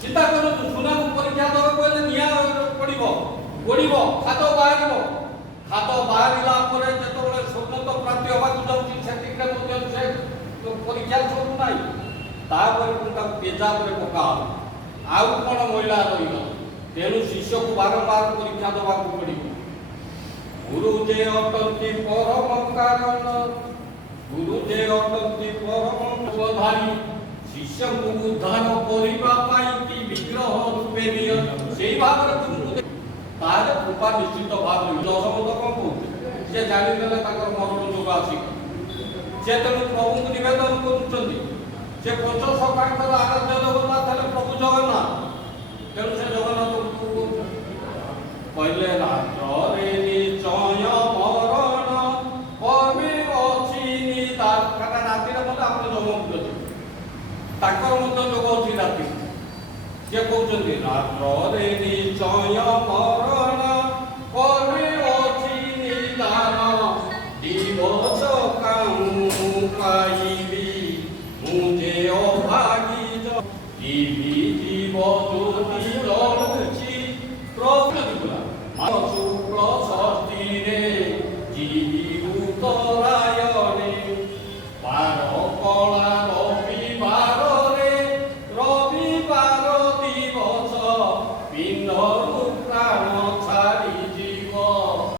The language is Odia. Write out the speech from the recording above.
চিন্তা করন্তু সুনাম পরীক্ষা দেবে বলে নিয়া পড়িব পড়িব খাত বাহারিব খাত বাহারিলা পরে যেতବେଳେ সম্মত প্রাপ্তি হବାକୁ ଯାଉଛି ସେତିକିରେ ମଧ୍ୟ ସେ ପରୀକ୍ଷା ସବୁ ନାହିଁ ତାପରେ ତାକୁ ପେଜାବରେ ପକାଅ ଆଉ କ'ଣ ମହିଳା ରହିବ ତେଣୁ ଶିଷ୍ୟକୁ ବାରମ୍ବାର ପରୀକ୍ଷା ଦେବାକୁ ପଡ଼ିବ। ଗୁରୁ ଯେ ଅଟନ୍ତି ପରମ କାରଣ ଗୁରୁ ଯେ ଅଟନ୍ତି ପରମ ଧାରୀ ଶିଷ୍ୟଙ୍କୁ ଉଦ୍ଧାର କରିବା ପାଇଁ କି ବିଗ୍ରହ ରୂପେ ନିଅ ସେଇ ଭାବରେ ତୁମକୁ ତାହେଲେ କୃପା ନିଶ୍ଚିତ ଭାବରେ ଦଶମତ କ'ଣ କହୁଛି ସେ ଜାଣିଦେଲେ ତାଙ୍କର ମରଣ ଯୋଗ ଆସିବ ସେ ତେଣୁ ପ୍ରଭୁଙ୍କୁ ନିବେଦନ କରୁଛନ୍ତି ସେ ପଞ୍ଚସଖାଙ୍କର ଆରାଧ୍ୟ ଦେବତା ଥିଲେ ପ୍ରଭୁ ଜଗନ୍ନାଥ ତେଣୁ ସେ ଜଗନ୍ନାଥଙ୍କୁ କହିଲେ ରାତ୍ରରେ ନିଶ୍ଚୟ ମରଣ କବି ଅଛି କାରଣ ରାତିରେ ମଧ୍ୟ ଆପଣ ଜନ୍ମ କରୁଛନ୍ତି ତାଙ୍କର ମଧ୍ୟ ଯୋଗ ଅଛି ରାତି ସେ କହୁଛନ୍ତି ରାତ୍ରରେ ନିଶ୍ଚୟ ମରଣ କବି ଅଛି ନିଦାନ ଦିବସ କାଉଁ ପାଇବି ମୁଁ ଯେ ଅଭାଗୀ ଯିବି ଜୀବ ଜ୍ୟୋତି ଜଳୁଛି ପ୍ରଭୁଲା ଶୁକ୍ଳ ଷଷ୍ଠୀରେ ଯିବି ଉତ୍ତରାୟଣେ ବାର କଳ